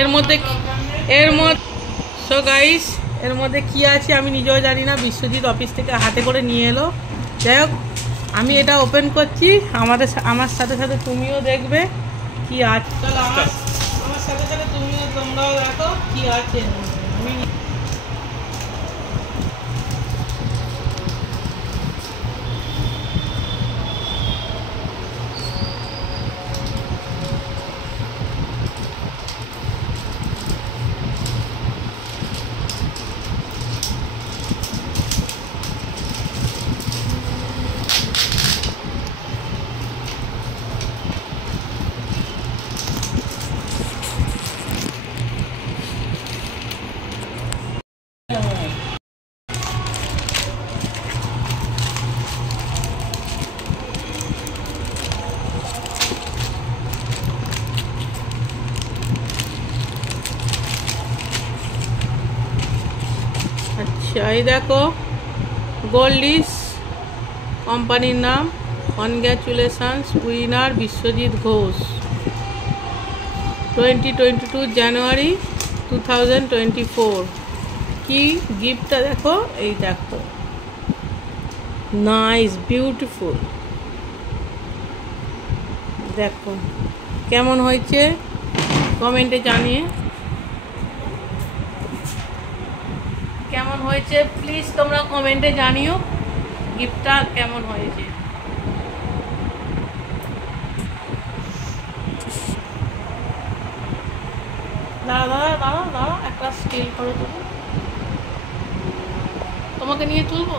এর মধ্যে so guys এর মধ্যে কি আছে আমি নিজেও জানি না। বিশ্বজিৎ অফিস থেকে হাতে করে নিয়ে এলো। যাই হোক আমি এটা ওপেন করছি, আমার সাথে সাথে তুমিও দেখবে কি আছে। চলো আমার সাথে সাথে তোমরাও দেখো কি আছে। আমি আচ্ছা এই দেখো গোল্ডিস কোম্পানির নাম। কনগ্র্যাচুলেশনস উইনার বিশ্বজিৎ ঘোষ 2022 জানুয়ারি 2024। কি গিফটটা দেখো, এই দেখো নাইস বিউটিফুল। দেখো কেমন হয়েছে কমেন্টে জানিয়ে, কেমন হয়েছে প্লিজ তোমরা কমেন্টে জানিও গিফটটা কেমন হয়েছে। দাঁড়া একটা স্টিল করো, তোমাকে নিয়ে তুলবো।